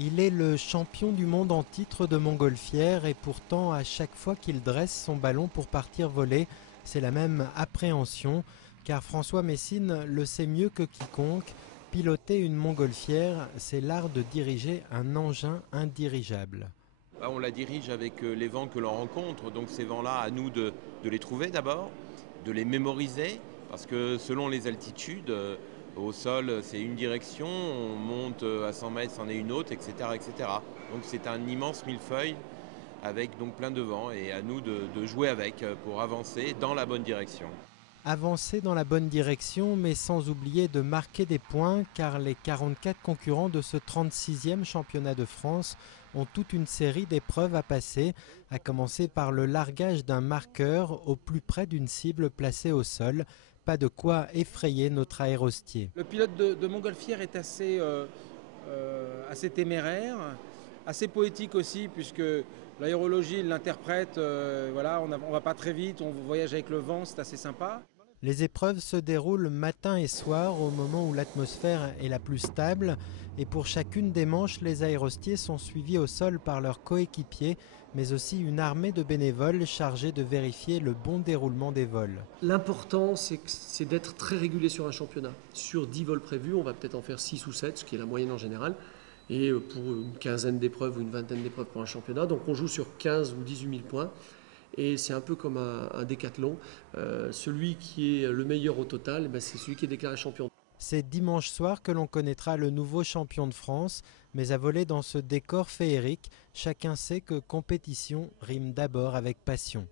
Il est le champion du monde en titre de montgolfière et pourtant à chaque fois qu'il dresse son ballon pour partir voler, c'est la même appréhension car François Messine le sait mieux que quiconque, piloter une montgolfière, c'est l'art de diriger un engin indirigeable. On la dirige avec les vents que l'on rencontre, donc ces vents-là, à nous de les trouver d'abord, de les mémoriser, parce que selon les altitudes, au sol c'est une direction, on monte à 100 mètres, c'en est une autre, etc. etc. Donc c'est un immense millefeuille avec donc plein de vents et à nous de jouer avec pour avancer dans la bonne direction. Avancer dans la bonne direction, mais sans oublier de marquer des points, car les 44 concurrents de ce 36e championnat de France ont toute une série d'épreuves à passer, à commencer par le largage d'un marqueur au plus près d'une cible placée au sol. Pas de quoi effrayer notre aérostier. Le pilote de montgolfière est assez téméraire, assez poétique aussi, puisque l'aérologie l'interprète, voilà, on ne va pas très vite, on voyage avec le vent, c'est assez sympa. Les épreuves se déroulent matin et soir au moment où l'atmosphère est la plus stable et pour chacune des manches, les aérostiers sont suivis au sol par leurs coéquipiers, mais aussi une armée de bénévoles chargés de vérifier le bon déroulement des vols. L'important, c'est d'être très régulier sur un championnat. Sur 10 vols prévus, on va peut-être en faire 6 ou 7, ce qui est la moyenne en général, et pour une quinzaine d'épreuves ou une vingtaine d'épreuves pour un championnat. Donc on joue sur 15 ou 18 000 points. Et c'est un peu comme un décathlon. Celui qui est le meilleur au total, c'est celui qui est déclaré champion. C'est dimanche soir que l'on connaîtra le nouveau champion de France, mais à voler dans ce décor féerique, chacun sait que compétition rime d'abord avec passion.